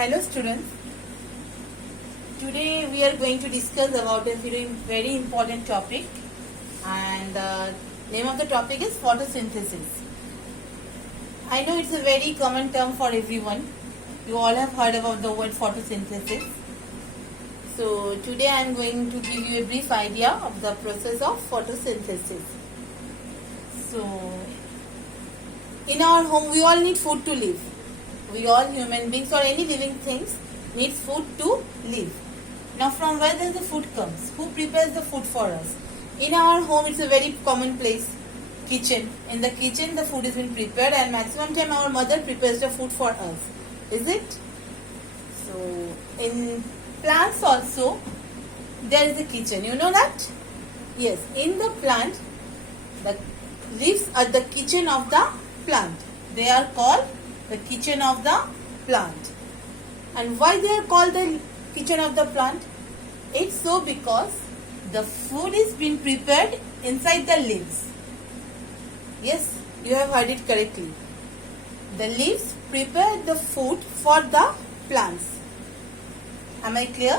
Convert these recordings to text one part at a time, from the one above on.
Hello students, today we are going to discuss about a very important topic, and the name of the topic is photosynthesis. I know it's a very common term for everyone. You all have heard about the word photosynthesis. So today I am going to give you a brief idea of the process of photosynthesis. So in our home we all need food to live. We all human beings or any living things need food to live. Now from where does the food comes? Who prepares the food for us? In our home it's a very common place, kitchen. In the kitchen the food is being prepared, and maximum time our mother prepares the food for us. Is it? So in plants also there is a kitchen. You know that? Yes, in the plant the leaves are the kitchen of the plant. They are called the kitchen of the plant. And why they are called the kitchen of the plant? It's so because the food is being prepared inside the leaves. Yes, you have heard it correctly. The leaves prepare the food for the plants. Am I clear?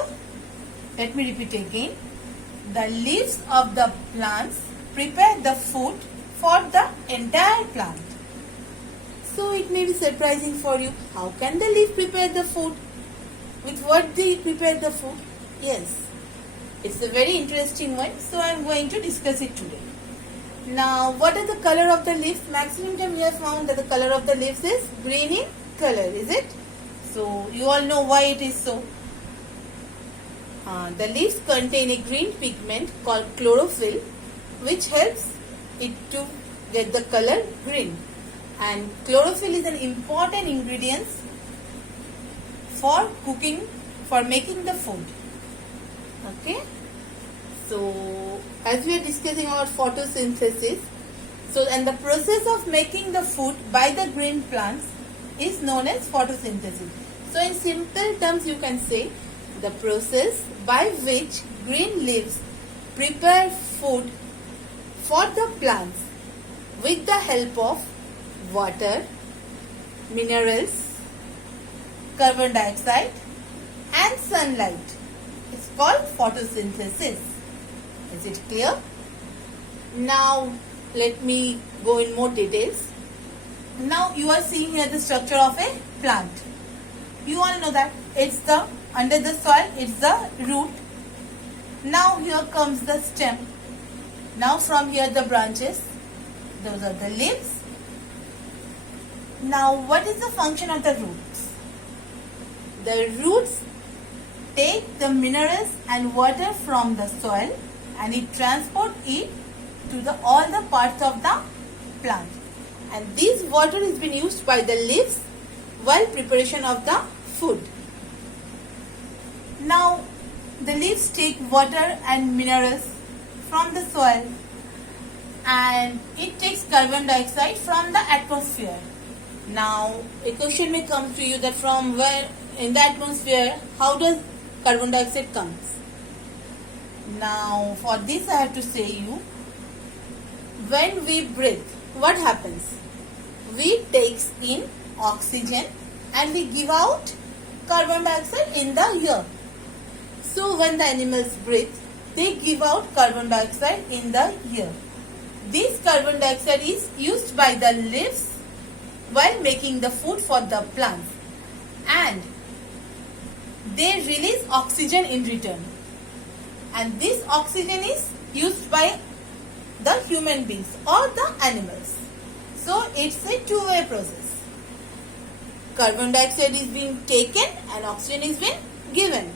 Let me repeat again. The leaves of the plants prepare the food for the entire plant. So it may be surprising for you. How can the leaf prepare the food? With what they prepare the food? Yes, it's a very interesting one. So I am going to discuss it today. Now, what is the color of the leaves? Maximum time we have found that the color of the leaves is green in color. Is it? So you all know why it is so. The leaves contain a green pigment called chlorophyll, which helps it to get the color green. And chlorophyll is an important ingredient for cooking, for making the food. Okay. So as we are discussing about photosynthesis, and the process of making the food by the green plants is known as photosynthesis. So in simple terms you can say the process by which green leaves prepare food for the plants with the help of water, minerals, carbon dioxide and sunlight. It's called photosynthesis. Is it clear? Now let me go in more details. Now you are seeing here the structure of a plant. You all know that it's the under the soil, it's the root. Now here comes the stem. Now from here the branches. Those are the leaves. Now what is the function of the roots? The roots take the minerals and water from the soil and it transport it to all the parts of the plant. And this water is being used by the leaves while preparation of the food. Now the leaves take water and minerals from the soil and it takes carbon dioxide from the atmosphere. Now a question may come to you that from where in the atmosphere, how does carbon dioxide comes? Now for this I have to say you, when we breathe, what happens? We take in oxygen and we give out carbon dioxide in the air. So when the animals breathe, they give out carbon dioxide in the air. This carbon dioxide is used by the leaves while making the food for the plants, and they release oxygen in return, and this oxygen is used by the human beings or the animals. So it's a two-way process. Carbon dioxide is being taken and oxygen is being given.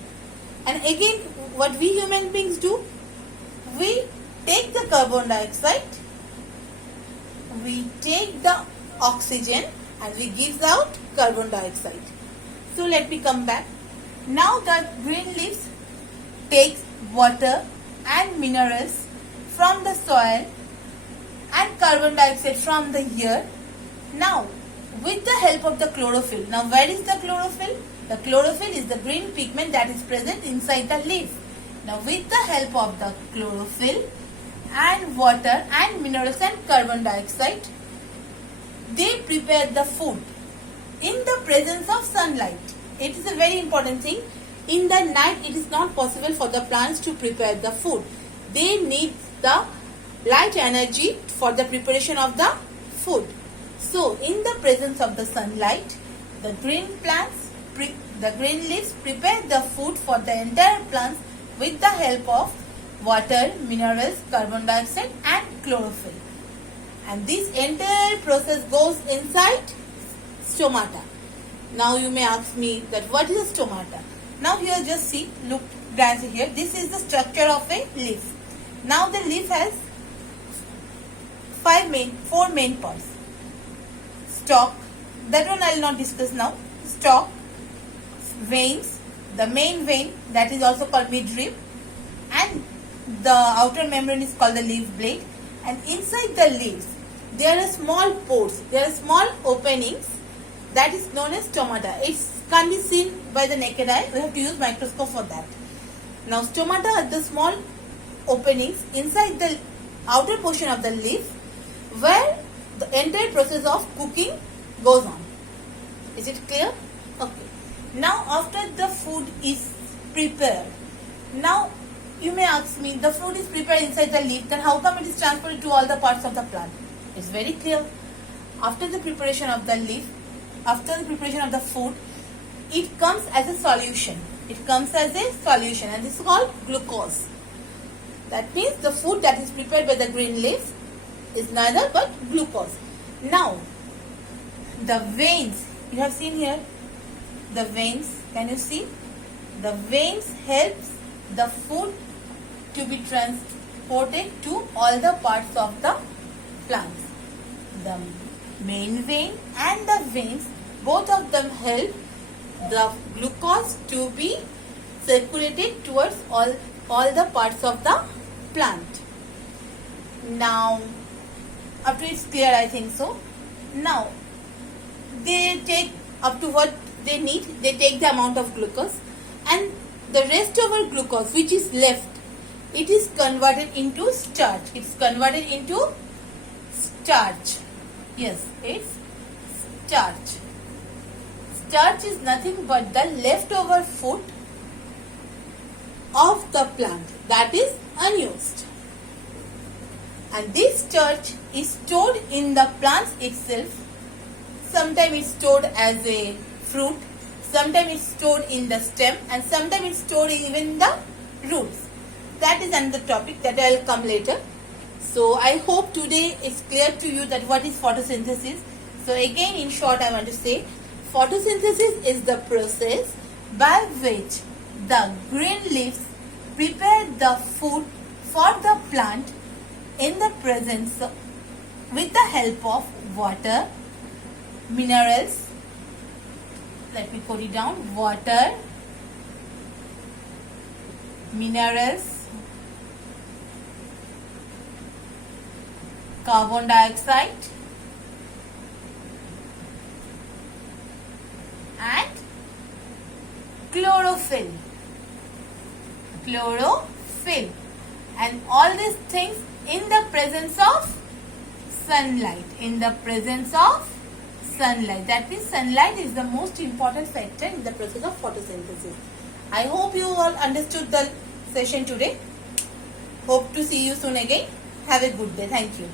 And again, what we human beings do, we take the carbon dioxide, we take the oxygen and we give out carbon dioxide. So let me come back. Now the green leaves takes water and minerals from the soil and carbon dioxide from the air. Now with the help of the chlorophyll. Now where is the chlorophyll? The chlorophyll is the green pigment that is present inside the leaf. Now with the help of the chlorophyll and water and minerals and carbon dioxide, they prepare the food in the presence of sunlight. it is a very important thing. In the night, it is not possible for the plants to prepare the food. They need the light energy for the preparation of the food. So, in the presence of the sunlight, the green leaves prepare the food for the entire plants with the help of water, minerals, carbon dioxide and chlorophyll. And this entire process goes inside stomata. Now you may ask me that what is a stomata? Now here just see, look, glance here. This is the structure of a leaf. Now the leaf has four main parts. Stalk, that one I will not discuss now. Stalk, veins, the main vein that is also called midrib, and the outer membrane is called the leaf blade. And inside the leaves there are small pores, there are small openings that is known as stomata. It can't be seen by the naked eye, we have to use microscope for that. Now stomata are the small openings inside the outer portion of the leaf where the entire process of cooking goes on. Is it clear? Okay. Now after the food is prepared, now you may ask me, the food is prepared inside the leaf, then how come it is transported to all the parts of the plant? It's very clear. After the preparation of the leaf, after the preparation of the food, it comes as a solution. It comes as a solution and this is called glucose. That means the food that is prepared by the green leaves is neither but glucose. Now, the veins, you have seen here, the veins, can you see? The veins helps the food to be transported to all the parts of the plants. The main vein and the veins, both of them help the glucose to be circulated towards all the parts of the plant. Now, up to it's clear, I think so. Now, they take up to what they need, they take the amount of glucose, and the rest over glucose which is left, it is converted into starch. It's converted into starch. Yes, it's starch. Starch is nothing but the leftover food of the plant that is unused. And this starch is stored in the plants itself. Sometimes it's stored as a fruit, sometimes it's stored in the stem, and sometimes it's stored even in the roots. That is another topic that I will come later. So I hope today it's clear to you that what is photosynthesis. So again, in short, I want to say photosynthesis is the process by which the green leaves prepare the food for the plant in the presence with the help of water, minerals, let me put it down, water, minerals, carbon dioxide and chlorophyll. And all these things in the presence of sunlight. That means sunlight is the most important factor in the process of photosynthesis. I hope you all understood the session today. Hope to see you soon again. Have a good day. Thank you.